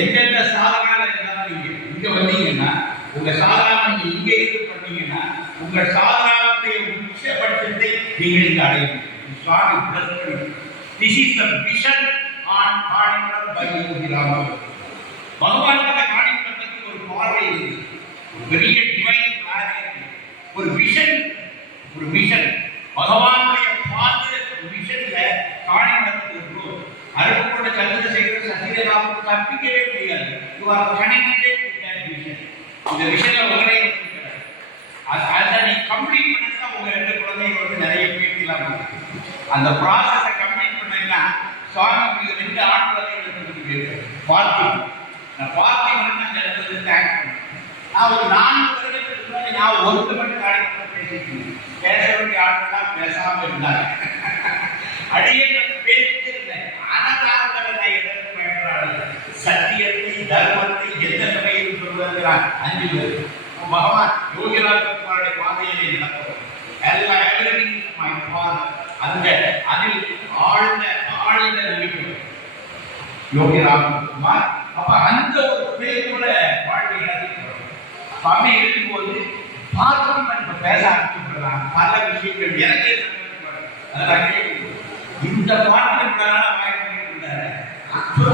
எந்தெந்த சாதனால இருந்தாலும் நீங்க இங்க வந்தீங்கன்னா உங்க சாதனா நீங்க இங்க இருந்து பண்ணீங்கன்னா உங்கள் சாதனாவுடைய உச்சபட்சத்தை நீங்கள் இங்க அடையும். Swami bless this is the vision on Kanimadam by Yogi Raman. பகவானுக்கு காணிமடத்துக்கு ஒரு பார்வை இருக்கு, ஒரு பெரிய டிவைன் பிளான், ஒரு விஷன் பகவானுடைய பார்வை விஷன்ல காணிமடத்துக்கு இருக்கும். அருப்புக்கோட்டை சந்திரசேகர் சசிகலாவுக்கு தப்பிக்கவே முடியாது. You are connected with that vision. இந்த விஷன்ல உங்களே வச்சிருக்காரு. அதை நீ கம்ப்ளீட் பண்ணா உங்க ரெண்டு குழந்தைங்க வந்து நிறைய பேட்டிலாம் அந்த ப்ராசஸை கம்ப்ளீட் பண்ணீங்கன்னா சுவாமி ரெண்டு ஆண் குழந்தைகள் பார்த்திபன் ஜனத்துக்கு தேங்க் பண்ணேன். நான் ஒரு 4 வருடத்துக்கு முன்னாடி நான் ஒருத்த மட்டும் காரியமாக பேசிட்டு பேச வேண்டிய ஆட்கள்லாம் பேசாம இருந்தாங்க. அடியே பேசிட்டு இருந்தேன். ஆனால் நான் எதற்கு பயன்படாது சத்தியத்தை தர்மத்தை எந்த சபையில் சொல்வதற்கிறான் 5 பேர். பகவான் யோகிராஜனுடைய பாதையை நடக்கும் அந்த அதில் ஆழ்ந்த நம்பிக்கை யோகி ராமகுமார். அப்ப அந்த ஒரு பேரோட வாழ்க்கை சுவாமி இருக்கும்போது பார்க்கணும் இப்ப பேச ஆரம்பிச்சுடலாம். பல விஷயங்கள் எனக்கே அதெல்லாம் இந்த பாட்டு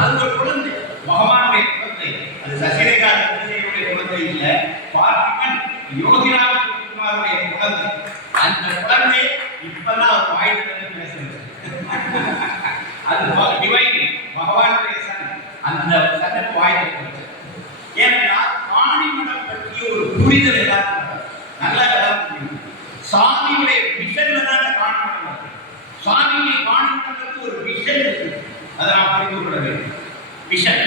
அது ஒரு குழந்தை, பகவானுடைய குழந்தை. அது சசிரேகா சந்திரசேகருடைய குழந்தை இல்ல, பார்த்திபன் யோகிராமகுமாருடைய குழந்தை. அந்த குழந்தை இப்பதான் ஒரு வாய்ப்பு பேசுறது. அது டிவைன் பகவானுடைய சன். அந்த சன்னுக்கு வாய்ப்பு ஏனென்றால் காணிமடம் பற்றிய ஒரு புரிதல் எல்லாருக்கும் நல்லா சாமியுடைய விஷன்ல தான் காணிமடம். சாமிக்கு காணிமடத்துக்கு ஒரு விஷன் இருக்கு, அதை நான் புரிந்து கொள்ள வேண்டும். விஷன்ல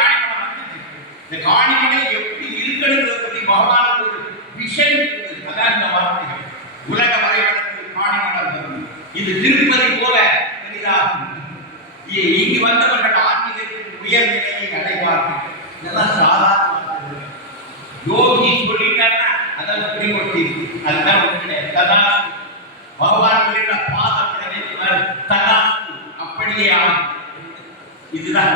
காணிமடம் வந்துச்சு. இந்த காணிமடம் எப்படி இருக்கிறது பற்றி பகவானுக்கு ஒரு விஷன் இருக்குது. அதான் இந்த வார்த்தைகள். உலக வரைபடத்தில் காணிமடம் வரும். இது திருப்பதி போல பெரிதாகும். இங்கு வந்தவர்கள் ஆன்மீகத்தின் உயர் நிலையை அடைவார்கள். இதெல்லாம் சாதாரண யோகி சொல்லிட்டாருன்னா அதான் புரிவொட்டி. அதுதான் ததாஸ்து. பகவான் சொல்லிட்ட பாதப்படனே ததாஸ்து அப்படியே ஆகும். இதுதான்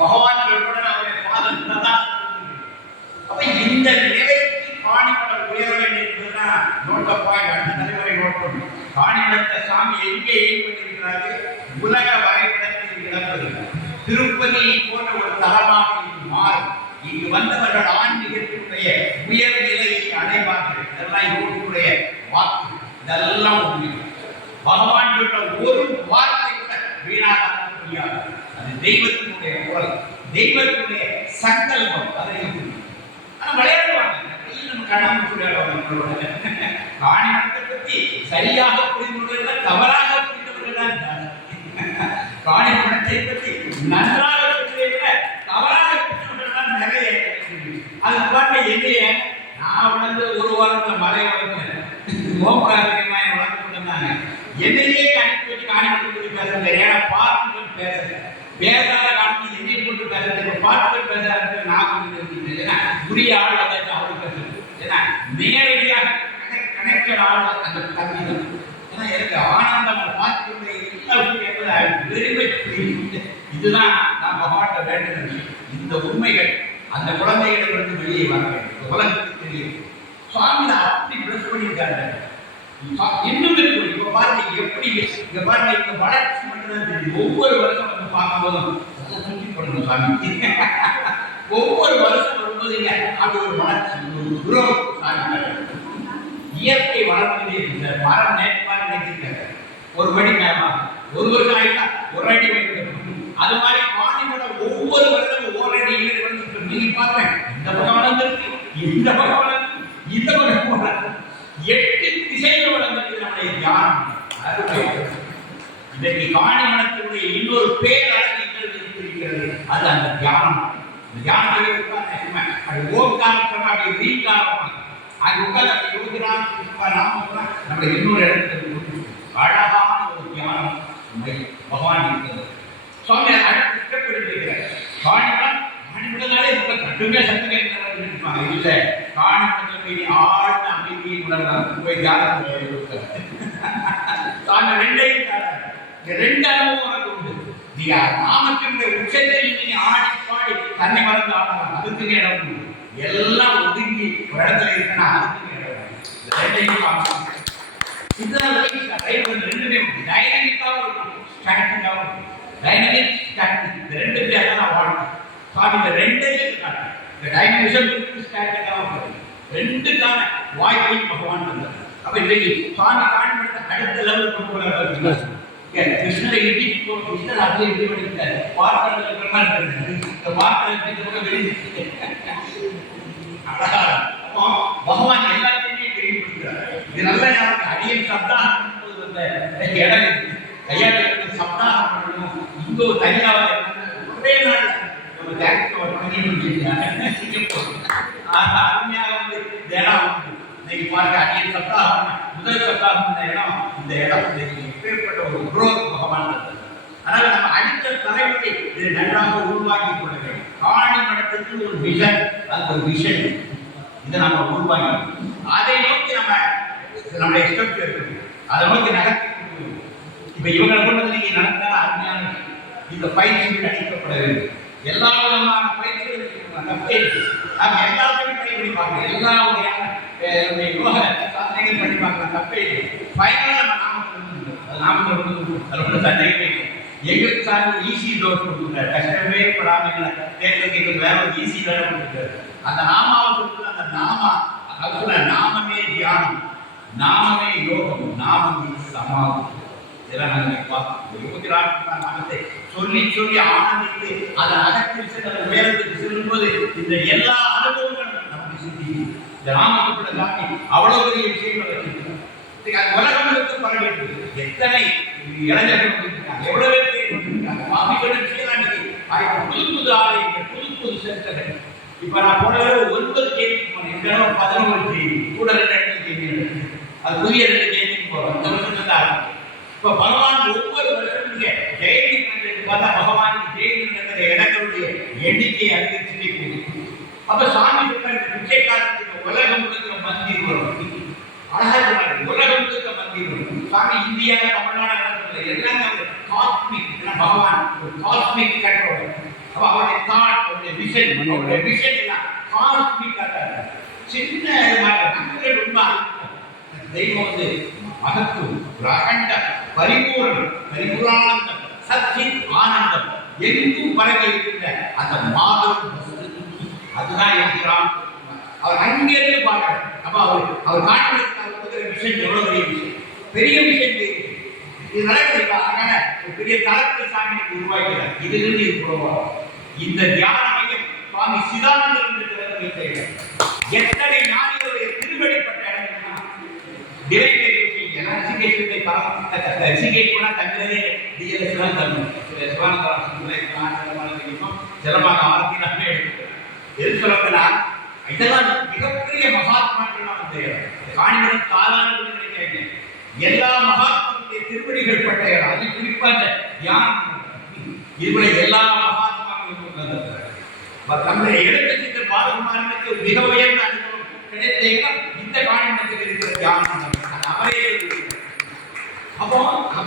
பகவான் சொல்லிட்ட அவருடைய பாதம் ததாஸ்து. அப்ப இந்த நிலைக்கு காணிமடம் உயர வேண்டியதுன்னா நோட்ட பாயிண்ட் அடுத்த தலைமுறை நோட் பண்ணும். காணிமடத்தை சாமி எங்கே ஏற்பட்டிருக்கிறாரு? உலக வரைபடத்தில் இடம்பெறுகிறார். திருப்பதி போன்ற ஒரு தலமாக இங்கு மாறும். இங்கு வந்தவர்கள் ஆன்மீகத்தினுடைய உயர் நிலையை அடைவார்கள். இதெல்லாம் யோகியுடைய வாக்கு. இதெல்லாம் உண்மை. பகவான் சொல்ற ஒரு வார்த்தை கூட வீணாக முடியாது. அது தெய்வத்தினுடைய குரல், தெய்வத்தினுடைய சங்கல்பம். அதை விளையாடுவாங்க. நம்ம கண்ணாமூச்சி காணிமடத்தை பற்றி சரியாக புரிந்துள்ளவர்கள் தவறாக புரிந்தவர்கள் தான். காணிமடத்தை பற்றி நன்றாக புரிந்ததை தவறாக புரிந்தவர்கள் தான் நிறைய. அது பாட்டு என்னைய நான் வளர்ந்து ஒரு வாரத்தில் மலை வளர்ந்தேன். கோபுராஜமா வளர்ந்து கொண்டிருந்தாங்க. என்னையே கணிப்பு வச்சு காணிமடத்தை பற்றி பேசுறது. ஏன்னா பார்த்துட்டு பேசுறேன். பேசாத காலத்தில் என்னை போட்டு பேசுறது. பார்த்துட்டு பேசுறது நான் உரிய ஆள் அதாவது அவருக்கு பேசுறது. ஏன்னா நேரடியாக கனெக்டட் ஆள் அந்த தங்கிதான். ஏன்னா எனக்கு ஆனந்தம் பார்த்து இதுதான் நான் பகவான்கிட்ட வேண்டிய விஷயம். இந்த உண்மைகள் அந்த குழந்தைகளிடமிருந்து வெளியே வர வேண்டும். உலகத்துக்கு தெரியும். சுவாமி அப்படி பிளஸ் பண்ணியிருக்காரு. இன்னும் இருக்கு. இப்ப பாருங்க எப்படி இங்க பாருங்க இந்த வளர்ச்சி மட்டும்தான் தெரியும். ஒவ்வொரு வருஷம் வந்து பார்க்கும்போதும் சுற்றி போடணும் சுவாமி. ஒவ்வொரு வருஷம் வரும்போது அப்படி ஒரு வளர்ச்சி இயற்கை வளர்ந்து இருந்த மரம் நேற்று நினைக்கிறாங்க. ஒரு படி மேமா ஒரு வருஷம் ஆயிட்டா ஒரு அடி வைக்கணும். அது மாதிரி காணிமடம் ஒவ்வொரு வருடமும் ஒரு அடி வந்து நீங்க பாருங்க. இந்த பக்கம் வளர்ந்துருக்கு, இந்த பக்கம் வளர்ந்து, இந்த பக்கம் வளர்ந்து 8 திசைகள் வளர்ந்துருக்கு நம்முடைய தியானம். இன்றைக்கு காணிமடத்தினுடைய இன்னொரு பேர் இருக்கிறது. அது அந்த தியானம். இந்த தியானத்தை அது ஓங்காரம் அப்படி ரீங்காரம் அது உட்கார்ந்து அப்படி யோகிராம் நம்முடைய இன்னொரு இடத்துல அழகான ஒரு தியானம் பகவான் இருக்கிறது. சுவாமி அழகிருக்கிறார். காணிமடம் காணிமடனாலே ரொம்ப கடுமையா சத்துக்கள் இல்லை. காணிமடத்தில் ஆழ்ந்த அமைதியை உணர்ந்தார். போய் தியானம் சாமி ரெண்டையும் 2 அனுபவம் நீங்க நாமத்தினுடைய உச்சத்தில் நீங்க ஆடி பாடி தன்னை மறந்து ஆடலாம், அதுக்கு இடம் உண்டு. எல்லாம் ஒதுங்கி ஒரு இடத்துல இருக்குன்னா அதுக்கு இடம் உண்டு. ரெண்டையும் பார்க்கணும். இதுதான் ரெண்டுமே டைனமிக்காவும் இருக்கும், ஸ்டாட்டிக்காவும் இருக்கும். டைனமிக் ஸ்டாட்டிக் இந்த ரெண்டு பேர் தான் வாழ்க்கை. சுவாமி இந்த ரெண்டையும் இருக்காங்க. இந்த டைனமிசம் ஸ்டாட்டிக்காவும் இருக்கு. ரெண்டுக்கான வாய்ப்பையும் பகவான் தந்தார். அப்ப இன்னைக்கு சுவாமி காண்படுத்த அடுத்த லெவல் கொண்டு வர கிருஷ்ணரை இடிக்கு போய் கிருஷ்ணர் அதை எப்படி பண்ணிட்டார் பார்க்கறது இந்த பார்க்கறது வெளியே அழகா பகவான் எல்லாத்தையுமே வெளிப்படுத்துகிறார். இது நல்ல எனக்கு அடியன் சப்தாகம் வந்த இடம் கையாள சப்தாகம் பண்ணணும். இங்க ஒரு தனியாக ஒரே நாள் ஒரு டேரக்டர் அருமையாக வந்து இந்த இடம் வந்து இன்னைக்கு பார்க்க அடியன் சப்தாகம் முதல் சப்தாகம் இந்த இடம், இந்த இடம் எப்பேற்பட்ட ஒரு குரோத் பகவான். அதனால நம்ம அடுத்த தலைமுறை இதை நன்றாக உருவாக்கி கொள்ள வேண்டும். காணி மடத்துக்கு ஒரு விஷன், அது ஒரு விஷன், இதை நம்ம உருவாக்கி அதை நோக்கி நம்முடைய ஸ்டெப் இருக்கு, அதை நோக்கி நகர்த்தி. இப்ப இவங்களை கொண்டு வந்து நீங்க நடந்தால் அருமையான இந்த பயிற்சிகள் அளிக்கப்பட வேண்டும். எல்லா விதமான பயிற்சிகள் தப்பே நாம் எல்லாத்தையும் ட்ரை பண்ணி பார்க்கலாம், எல்லா வகையான யோக சாதனைகள் பண்ணி பார்க்கலாம், தப்பே இல்லை. ஃபைனலாக நம்ம நாம சந்தேகமே எங்களுக்கு சார் ஈஸி டோஸ் கொடுத்துருக்காரு, கஷ்டமே படாமல் தேர்தலுக்கு வேற ஒரு ஈஸி வேலை கொடுத்துருக்காரு. அந்த நாமாவை கொடுத்து அந்த நாமமே தியானம், நாமமே யோகம், நாமமே சமாதி. இதெல்லாம் நாங்கள் பார்க்கணும். நாமத்தை சொல்லி சொல்லி ஆனந்தித்து அதை அகத்தில் சென்ற உயரத்துக்கு செல்லும்போது இந்த எல்லா அனுபவங்களும் நமக்கு சித்தி. இந்த நாமத்துக்குள்ள தாக்கி அவ்வளவு பெரிய விஷயங்கள் வச்சிருக்கோம். உலகங்களுக்கு பரவிட்டு எத்தனை இளைஞர்கள் இருக்காங்க, எவ்வளவு பேர் இருக்காங்க. மாமிகளும் புது புது ஆலயங்கள், புது புது சென்டர்கள். இப்ப நான் போன 9 கேள்விக்கு போனேன், இந்த 11 கேள்வி கூட 2 கேள்வி, அது புதிய 2 கேள்விக்கு போறோம். இந்த வருஷத்துல தான் இப்ப பகவான் ஒவ்வொரு வருஷம் நீங்க ஜெயந்தி கணக்கு பார்த்தா பகவானுக்கு ஜெயந்தி நடக்கிற இடங்களுடைய எண்ணிக்கை அதிகரிச்சுட்டே போகுது. அப்ப சாமி சொல்ற இந்த பிச்சை காலத்துக்கு உலகம் முழுக்க மந்திர் வரும். அழகா சொன்னாரு, உலகம் முழுக்க மந்திர் வரும். சாமி இந்தியா தமிழ்நாடு எல்லாமே காஸ்மிக், பகவான் காஸ்மிக் கண்ட்ரோல். அப்ப அவருடைய தாட், அவருடைய விஷன் எல்லாம் காஸ்மிக் காட்டாரு. சின்ன நம்மளுடைய உண்மை தெய்வம் வந்து மகத்துவம், அகண்ட பரிபூரணம், சத்தின் ஆனந்தம் எங்கும் பரவி இருக்கின்ற அந்த மாதம் அதுதான் இருக்கிறான். அவர் அங்கிருந்து பார்க்கிறார். அப்ப அவர் காட்டுவதற்கு விஷயம் எவ்வளவு பெரிய விஷயம், பெரிய விஷயம் தெரியும். இது நடக்கிறது. அதனால பெரிய தளத்தை சாமி உருவாக்கிறார். இதிலிருந்து இது போவார். இந்த தியான மையம் சுவாமி சிதானந்தர் எத்தனை ஞானிகளுடைய திருவடிப்பட்ட இடம்னா ரிஷிகேஷ் கூட தங்கிறதே ஜலமாக ஆர்த்தினாமே எடுக்கிறார். எது சொல்லணும்னா இதெல்லாம் மிகப்பெரிய மகாத்மாக்கள் வந்து காணிகளும் காலான நினைக்கிறேன். எல்லா மகாத்மாவுடைய திருவடிகள் பட்ட இடம், அது குறிப்பாக தியானம். இதுபோல எல்லா மகாத்மாக்களும் தம்முடைய இடத்துக்கு பாலகுமாரனுக்கு மிக உயர்ந்த அனுபவம் கிடைத்த இடம் இந்த காணிமண்டத்தில் இருக்கிற தியானம். அவரே அப்போ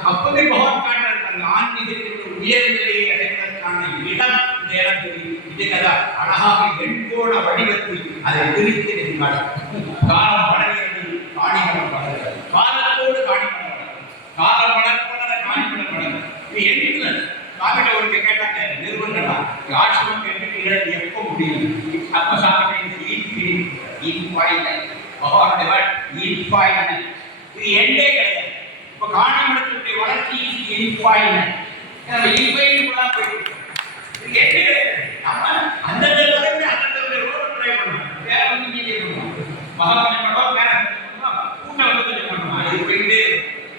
அப்பவே பகவான் காட்டுறாங்க, ஆன்மீகத்திற்கு உயர் நிலையை அடைவதற்கான இடம் இந்த இடம் தெரியும். இதுக்கதா அழகாக வெண்கோண வடிவத்தில் அதை பிரித்து காலம் வளர்கிறது, காணிமடம் வளர்கிறது, காலத்தோடு காணிமடம் வளர்கிறது, காலம் வளர்ப்பட காணிமடம் வளர்கிறது. இது என்ன சாமிகிட்ட ஒரு கேட்டாங்க நிறுவனங்களா ஆசிரமம் கேட்டு எப்போ முடியும்? அப்ப சாமி பகவானுடைய இது எண்டே கிடையாது. இப்ப காணிமடத்தினுடைய வளர்ச்சி இன்ஃபைனட். இது எண்டே கிடையாது. நம்ம அந்தந்த தலைமை அந்தந்த ரோடு ட்ரை பண்ணணும். வேற ஒன்றும் செய்யணும். மகாபலிபுரம் வேற கூட்டம் வந்து கொஞ்சம் பண்ணணும். இது போயிட்டு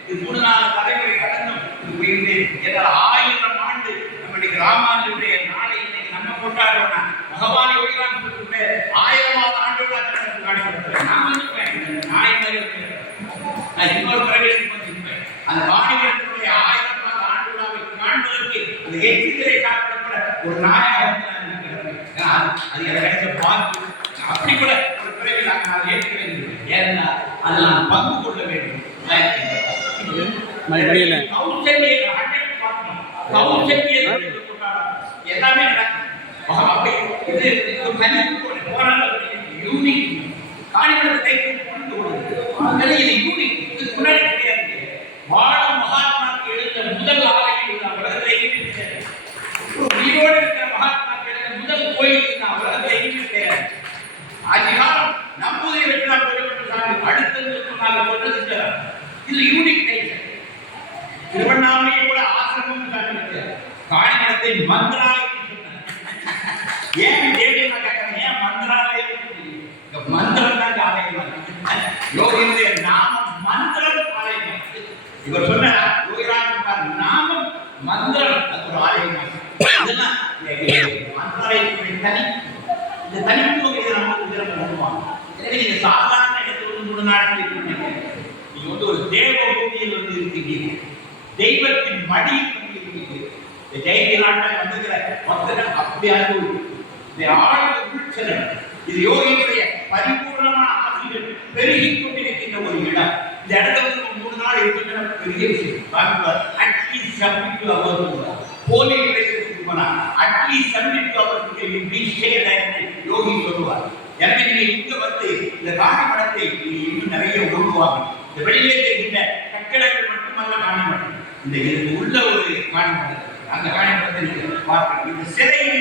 இது 3-4 தலைமுறை கடந்தும் இது போயிட்டு என்னால் 1000 ஆண்டு நம்முடைய ராமானுடைய நாளை இன்னைக்கு நம்ம கொண்டாடுறோம்னா பகவானை ஒழிவான்னு சொல்லிட்டு 1000வது ஆண்டு காணிப்படுத்துறேன். நான் வந்து நாளை மாதிரி நான் இன்னொரு பிரவேசம் பண்ணிருப்பேன். அந்த காணிகளுடைய 1000வது ஆண்டு விழாவை காண்பதற்கு அந்த எச்சிலை சாப்பிடப்பட ஒரு நாயகம் அது எனக்கு கிடைச்ச பார்த்து அப்படி கூட ஒரு பிறகு நான் ஏற்கிறேன். ஏன்னா அதில் நான் பங்கு கொள்ள வேண்டும். கௌசல்யர் எல்லாமே நடக்கும். இது தனிப்பு போராட்டம் யூனிக் காணிமடத்தை கொண்டு வருது. இது யூனிக். இது முன்னாடி கிடையாது. வாழ மகாத்மாக்கு எழுந்த முதல் ஆலயம் உலகத்தை உயிரோடு இருக்கிற மகாத்மாக்கு எழுந்த முதல் கோயில் உலகத்தை கிடையாது. அதிகாரம் நம்புவதை வெற்றினால் கொல்லப்பட்டு அடுத்தது சொன்னாங்க கொண்டது. இது யூனிக் நேச்சர். திருவண்ணாமலையை கூட ஆசிரமம் காணிமடத்தை மந்திராலயம். ஏன் தேவி கேட்கறேன், ஏன் மந்திராலயம்? மந்திரம் தான் ஆலயம். யோகியுடைய நாமம் மந்திரம் ஆலயம். இவர் சொன்னார் யோகிராஜ் நாமம் மந்திரம், அது ஒரு ஆலயம். இதெல்லாம் மந்திராலயத்துடைய தனி இந்த தனித்துவம் இதை நம்ம உருவாங்க. எனவே நீங்க சாதாரண இடத்துல வந்து 3 நாட்கள் நீங்க வந்து ஒரு தேவ பூமியில் வந்து இருக்கீங்க, தெய்வத்தின் மடியில் வந்து இருக்கீங்க. இந்த ஜெயந்தி நாட்டில் வந்துக்கிற பக்தர்கள் அப்படி அனுபவிக்கும். இந்த ஆழ்ந்த உள்செல்லும் இது யோகியுடைய பரிபூர்ணமான ஆசைகள் பெருகிக் கொண்டிருக்கின்ற ஒரு இடம். இந்த இடத்துல வந்து 3 நாள் இருக்கின்ற பெரிய விஷயம். At least submit to our holy places போனா at least submit to our we stay there Yogi சொல்லுவார். எனவே நீங்க இங்க வந்து இந்த காணிமடத்தை இன்னும் நிறைய உருவாங்க. இந்த வெளியே இந்த கட்டடங்கள் மட்டுமல்ல காணிமடம், இந்த இதுக்கு உள்ள ஒரு காணிமடம். அந்த காணிமடத்தை நீங்க பார்க்கணும். இந்த சிலையில்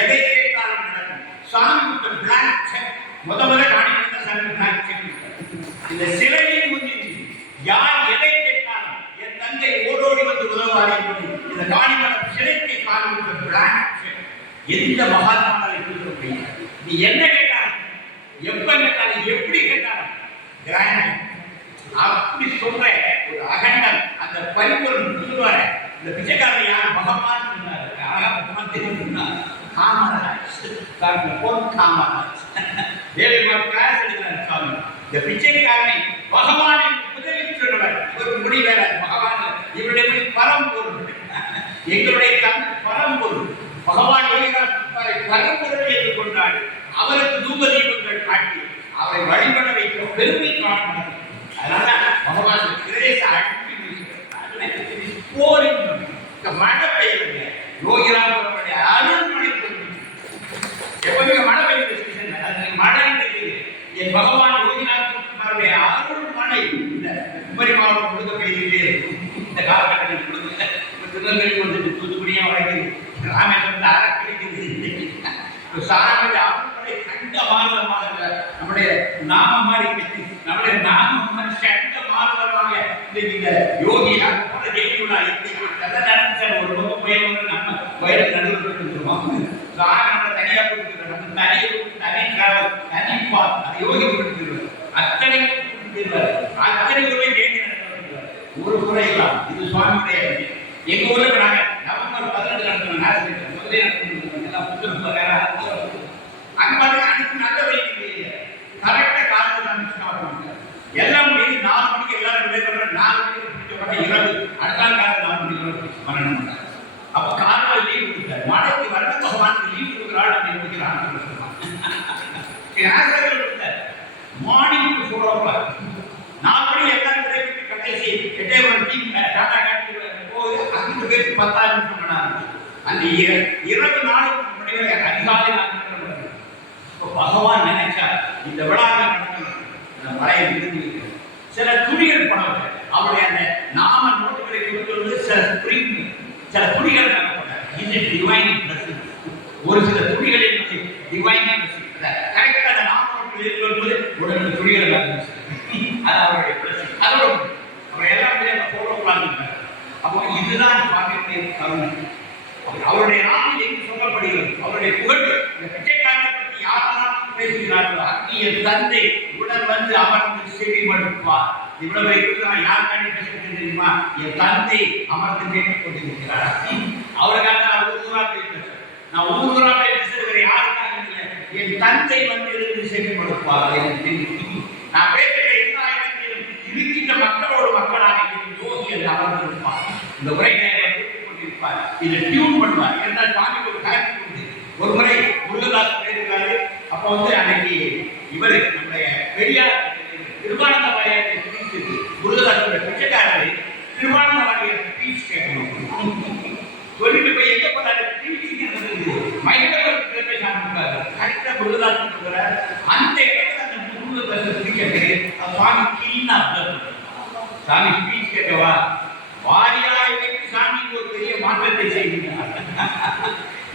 எதை கேட்டாலும் நடக்கும். சாமி பிளாக் செக் முதல்ல காணிமடத்தை சாமி பிளாக் செக். இந்த சிலையில் முன்னி யார் எதை கேட்டாலும் என் தந்தை ஓடோடி வந்து உதவுவார் என்பது இந்த காணிமடம் சிலைக்கு காணிமட பிளாக் செக். எந்த மகாத்மாவை கொடுக்க நீ என்ன கேட்டாலும் எப்ப கேட்டாலும் எப்படி கேட்டாலும் கிராண்ட் அப்படி சொல்ற ஒரு அகண்டம் அந்த பரிபூர்ணம் சொல்லுவாரு. இந்த பிச்சைக்காரன் யார் பகவான் சொன்னாரு. அழகா பகவான் தெரிஞ்சுன்னார். காமராஜ் பொன் காமராஜ் தேவிமார் கிளாஸ் எடுக்கிறார் சாமி. இந்த பிச்சைக்காரனை பகவானின் முதலில் சொல்லுவார். ஒரு முடிவேற பகவான் இவருடைய பரம்பொருள், எங்களுடைய தன் பரம்பொருள் பகவான் பரம்பொருள் என்று கொண்டாடி அவருக்கு தூப தீபங்கள் காட்டி அவரை வழிபட வைக்க பெருமை காணணும். அதனால பகவான் கிரேச அழுத்தி மழை பெய்யுங்க. யோகிராமனுடைய அருள்மழை பெய்யும். எப்பவுமே மழை பெய்யுது. மழை என் பகவான் யோகிராமனுடைய அருள்மழை இந்த குமரி மாவட்டம் முழுக்க பெய்துட்டே இருக்கும். இந்த காலகட்டத்தில் கொடுங்க திருநெல்வேலி வந்துட்டு தூத்துக்குடியா வரைக்கும் ராமேஸ்வரத்தில் அறக்கடிக்கிறது. சாரமதி அருள்மழை கண்ட மாறுதமாக நம்முடைய நாம மாதிரி நம்முடைய நாம மாதிரி சண்ட மாறுதமாக இந்த யோகி போல ஜெயிக்குள்ளா நடந்த ஒரு ரொம்ப புயல் வந்து நம்ம வயலுக்கு நடுவில் கொடுத்துருவோம். நம்ம தனியா கொடுத்துருவோம். நம்ம தனியை தனி டிராவல் தனி பாத் அது யோகி கொடுத்துருவார். அத்தனை கொடுத்துருவார். அத்தனை ஊரே ஜெயிக்க நடத்துவார். ஒரு குறையெல்லாம் இது சுவாமியுடைய எங்க ஊர்ல நாங்க நவம்பர் 18 நடத்துறோம். ஆசிரியர் முதலே நடத்துறோம். எல்லாம் புத்தகம் அங்க பாருங்க. அன்னைக்கு நல்ல வயது கரெக்டா காலத்துல ஆரம்பிச்சு எல்லாம் முடிஞ்சு 4 மணிக்கு எல்லாரும் விடைபெற 4 மணிக்கு முடிச்ச இரவு அடுத்த நாள் காலை 4 மணிக்கு வரணும். அப்ப காலையில லீவ் கொடுத்தாரு. மழைக்கு வர பகவானுக்கு லீவ் கொடுக்குறாள் அப்படின்னு கொடுத்தாரு. மார்னிங் 4 o'clock 4 மணி எல்லாரும் விடைபெற்று கடைசி 8 டீம் டாடா காட்டி போகுது. 5 பேருக்கு 10 நிமிஷம் பண்ணாங்க. அந்த இரவு 4 மணி வரை அதிகாலை 4 பகவான் நினைச்சா இந்த விழாவை நடத்தணும். மழையை விரும்பி சில துணிகள் பணம் அவருடைய அந்த நாம நோட்டுகளை கொடுத்து சில துணிகள் இது டிவைன் பிளஸிங். ஒரு சில துணிகளில் டிவைன் கரெக்டாக அந்த நாம நோட்டுகள் இருக்கும்போது உடனே துணிகள் அது அவருடைய பிளஸிங். அதோட அவர் எல்லாம் போல உட்கார்ந்து. அப்போ இதுதான் சுவாமியுடைய கருணை. அவருடைய நாமம் எங்கு சொல்லப்படுகிறது. அவருடைய புகழ் இந்த பிச்சைக்காரனை பற்றி யாரெல்லாம் பேசுகிறார்கள். அக்னிய தந்தை உடன் வந்து அமர்ந்து செவிமடுப்பார். இவ்வளவு வைத்து நான் யாருக்காண்டி பேசுகிறேன் தெரியுமா? என் தந்தை அமர்ந்து கேட்டுக் கொண்டிருக்கிறார். அவருக்காக நான் ஊரா பேசுகிறேன். நான் ஊரா பேசுகிற யாருக்காக இல்லை. என் தந்தை வந்து இருந்து செவிமடுப்பார். நான் பேசுகிற எல்லா இடத்திலும் இருக்கின்ற மக்களோடு மக்களாக யோகி என்று அமர்ந்திருப்பார். இந்த உரைகளை கொண்டிருப்பார். இதை டியூன் பண்ணுவார். என்றால் சுவாமி ஒரு காட்சி உண்டு. ஒரு முறை முருகதாஸ் பேசுகிறாரு. அப்போ வந்து அன்னைக்கு இவர் நம்முடைய பெரியார் திருவானந்த வாரியார் முருகதாசோட பிச்சைக்காரரை திருவானந்த வாரியார் ஸ்பீச் கேட்கணும். சொல்லிட்டு போய் எங்க போறாரு மயிலவரத்துக்கு சாமிப்பாரு கரெக்டா குருதாசன் அந்த இடத்துல அந்த முருக பஸ் ஸ்பீக்கர் சுவாமி கிளீனா சாமி ஸ்பீச் கேட்கவா வாரியாய் சாமிக்கு ஒரு பெரிய மாற்றத்தை செய்கிறார்.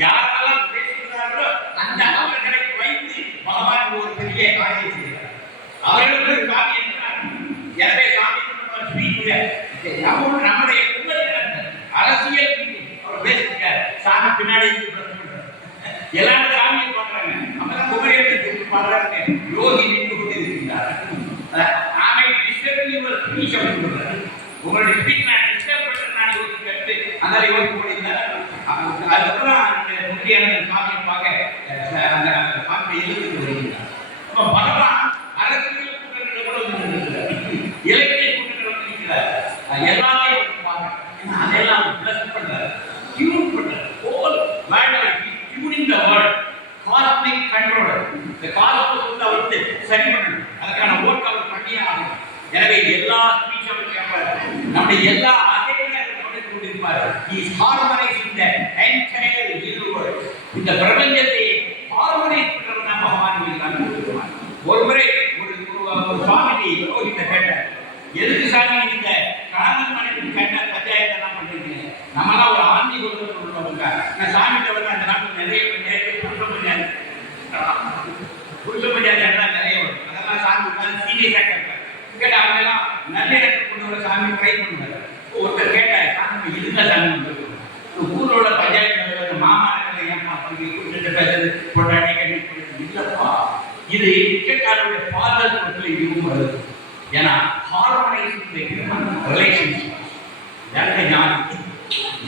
யாரெல்லாம் பேசுகிறார்களோ அந்த அவர்களை வைத்து பகவான் ஒரு பெரிய காரியம் செய்கிறார். அவர்களுக்கு ஒரு சாமி இருக்கிறார். எனவே சாமி நம்முடைய அரசியல் அவர் பேசிருக்கார். சாமி பின்னாடி எல்லாரும் சாமியை பார்க்கிறாங்க. அப்பதான் குமரேசன் பார்க்கிறாங்க. யோகி நின்று கொண்டிருக்கிறார். ஆமை டிஸ்டர்ப் யுவர் ஸ்பீச் அப்படின்னு உங்களுடைய ஸ்பீச் நான் டிஸ்டர்ப் பண்ண நான் யோசிக்கிறது அதனால யோசிக்க முடியல. அதுக்கப்புறம் அந்த முக்கியான சாமியை பார்க்க அந்த சாமியை இழுத்து வருகிறார். பகவான் அரசியல் கூட்டங்களை கூட இலக்கிய கூட்டங்களை இருக்கிறார். எல்லாமே அதெல்லாம் பிளஸ் பண்றாரு, டியூன் பண்றாரு. Whole world tuning the world cosmic controller. இந்த காஸ்மோஸ் வந்து அவருக்கு சரி பண்ணணும். அதுக்கான ஒர்க் அவர் பண்ணியே ஆகணும். எனவே எல்லா ஸ்பீச் அவர் கேட்பார். நம்முடைய எல்லா அசைவுகளை அவர் கவனித்துக் கொண்டிருப்பார். He is harmonizing the entire universe. இந்த பிரபஞ்சத்தை ஹார்மனைஸ் பண்றவன் தான் பகவான் இருக்கிறான். ஒரு முறை ஒரு சுவாமிஜி யோகித்த கேட்டார், எதுக்கு சாமி இந்த கணவன் மனைவி கேட்ட பஞ்சாயத்தை எல்லாம் பண்றீங்க? நம்மளாம் ஒரு ஆன்மீக உள்ளவங்க. நான் சாமிகிட்ட வந்து அந்த நாட்டில் நிறைய பஞ்சாயத்து புருஷ பஞ்சாயத்து எல்லாம் நிறைய வரும். அதெல்லாம் சாமி உட்காந்து சீரியஸா கேட்பார். கேட்ட அவங்க எல்லாம் நல்ல இடத்துக்கு கொண்டு வர சாமி ட்ரை பண்ணுவார். ஒருத்தர் கேட்டார், சாமி இதுதான் சாமி ஊரோட பஞ்சாயத்து மாமா ஏமா கூட்டிட்டு பேசுறது பொண்டாட்டி கட்டி இல்லப்பா, இது இக்கட்டாருடைய ஃபாதர் மட்டும் இதுவும் வருது. ஏன்னா ஹார்மனைசிங் தி ஹியூமன் ரிலேஷன்ஷிப். யாருக்கு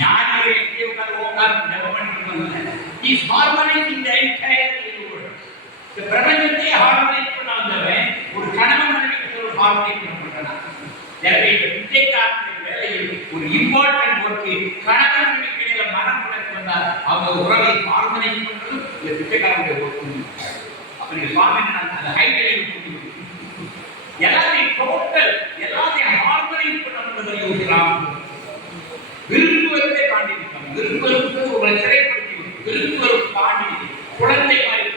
ஞானிகளை எங்கே உட்கார்ந்து உட்கார்ந்து ஜெபம் பண்ணிட்டு இஸ் ஹார்மனைசிங் தி என்டையர் யூனிவர்ஸ். இந்த பிரபஞ்சத்தை ஹார்மனைஸ் பண்ண வந்தவன் ஒரு கணவன் மனைவிக்கு ஒரு ஹார்மனைஸ் பண்ண. எனவே இந்த விஜயகாந்த் வேலையில் ஒரு இம்பார்ட்டன்ட் ஒர்க்கு கணவன் மனைவிக்கு இடையில மனம் உடைத்து வந்தால் அவங்க உறவை ஹார்மனைஸ் பண்றது இந்த விஜயகாந்துடைய ஒர்க்கு. அப்படி சுவாமி அந்த ஹைலைட் எல்லாத்தையும் டோட்டல் எல்லாத்தையும் ஹார்மனைஸ் பண்ண யோசிக்கலாம். விரும்புவதை தாண்டி விரும்புவது ஒரு சிறைப்படுத்தி விரும்புவது தாண்டி குழந்தை மாதிரி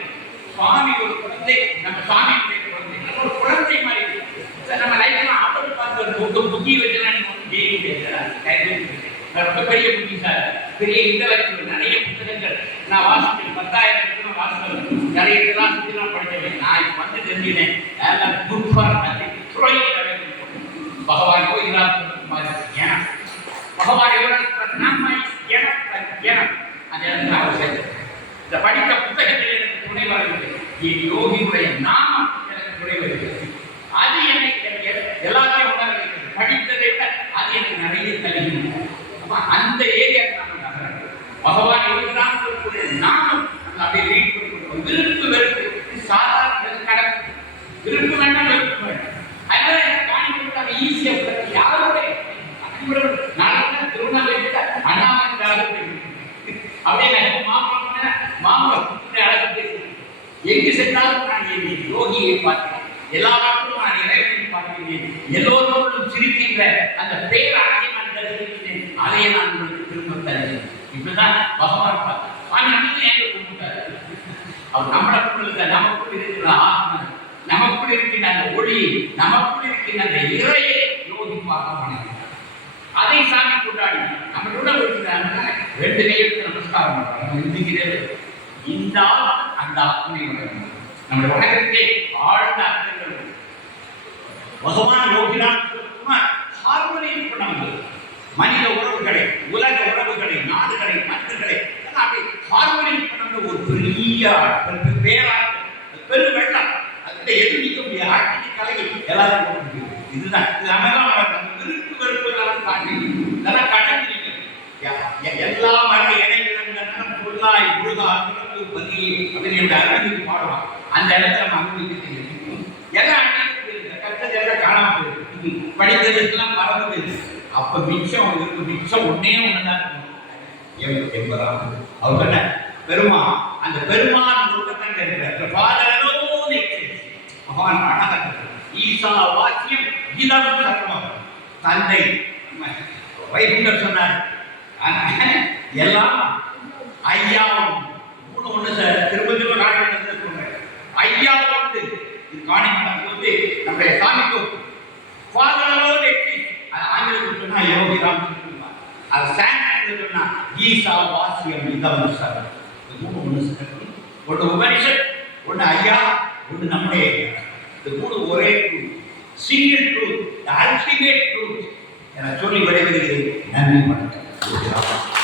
சுவாமி ஒரு குழந்தை, நம்ம சாமி ஒரு குழந்தை மாதிரி நம்ம லைஃப்ல ஆபத்து பார்த்து புத்தி வச்சுலாம் நீங்க வந்து ரொம்ப பெரிய புத்தி சார், பெரிய இன்டலெக்சுவல் நிறைய புத்தகங்கள் நான் வாசிச்சேன். 10,000 வாசிச்சேன். நிறைய கிளாஸ் படிச்சேன். நான் இப்ப வந்து தெரிஞ்சுனேன் பகவான் இந்த படித்த புத்தகத்தில் எனக்கு துணை வரவில்லை. என் யோகியுடைய நாமம் எனக்கு துணை வருகிறது. அது எனக்கு எல்லாத்தையும் உணர வைக்கிறது. படித்ததை விட அது எனக்கு நிறைய தருகிறது. அந்த ஏரியா பகவான் யோகிதான் நாமம் அப்படியே ரீட் பண்ணி விருப்பு வெறுப்பு சாதாரண நடக்கும். விருப்பு வேண்டாம் வெறுப்பு வேண்டாம். அதனால எனக்கு காணிக்க ஈஸியாக யாருடைய நாளைக்கு திருவண்ணாமலை அண்ணாமலை அப்படியே மாம்பழம் அழகு பேசுகிறேன். எங்கு சென்றாலும் நான் என் யோகியை பார்க்கிறேன். எல்லாவற்றும் நான் இறைவனை பார்க்கிறேன். எல்லோரோடும் சிரிக்கின்ற அந்த பேர் அழகை நான் தருகிறேன். அதையே நான் உங்களுக்கு திரும்ப தருகிறேன். இப்படிதான் பகவான் பார்த்தார். எங்க கும்பிட்டாரு. அவர் நம்மளை கொண்டு நமக்குள் இருக்கிற ஆத்மா, நமக்குள் இருக்கின்ற அந்த ஒளி, நமக்குள் இருக்கின்ற அந்த இறையை யோகி பார்க்க முடியும். அதை சாமி கொண்டாடி நம்மளோட இருக்கிறாங்க. 2 கையெழுத்து நமஸ்காரம் பண்றாங்க. இந்த அந்த ஆத்மை நம்முடைய வணக்கத்தை ஆழ்ந்த அர்த்தங்கள் பகவான் யோகிதான் ஹார்மனைஸ் பண்ணாங்க. மனித உறவுகளை, உலக உறவுகளை, நாடுகளை, மக்கள்களை அப்படி ஹார்மனைஸ் பண்ண ஒரு பெரிய பேராட்டம், பெரு வெள்ளம். அதுல எது நிற்க முடியாது. ஆட்சி கலையை எல்லாரும் இதுதான் விருப்பு வெறுப்புகளால் காட்டி இதெல்லாம் கடந்து எல்லா மரண இடைவிலங்கும் பொருளாய் முருகா பிறப்பு பதியே அப்படின்னு அறிவிக்கு பாடுவான். அந்த இடத்துல நம்ம அனுபவிக்க தெரியும். எல்லாம் அனுபவிக்க கஷ்டத்தை எல்லாம் காணாம போயிருக்கு. படித்ததுக்கெல்லாம் மறந்து போயிருக்கு. அப்ப மிச்சம் இருக்கு. மிச்சம் ஒன்னே ஒண்ணுதான் இருக்கும். என்பதாம் அவர் சொன்ன பெருமா அந்த பெருமான் ஒருத்தன் இருக்கிற பகவான் அழகாக ஈசா வாக்கியம் இதம் சர்வம். தந்தை வைகுண்டர் சொன்னார், எல்லாம் ஐயாவும் மூணு ஒண்ணு சார். திரும்ப திரும்ப காட்டி சொல்றேன். ஐயா வந்து இது காணிக்கு வந்து நம்முடைய சாமிக்கு ஃபாதர் ஆங்கிலத்தில் சொன்னா யோகிராம் சொல்லுவாங்க. அது சான்ஸ்கிரிட்ல சொன்னா ஈசா வாசியம் இதம் சார். இது மூணு ஒண்ணு சார். ஒன்று உபனிஷத், ஒன்று ஐயா, ஒன்று நம்முடைய. இது மூணு ஒரே truth, single truth, ultimate truth என சொல்லி விடைபெறுகிறேன். நன்றி வணக்கம்.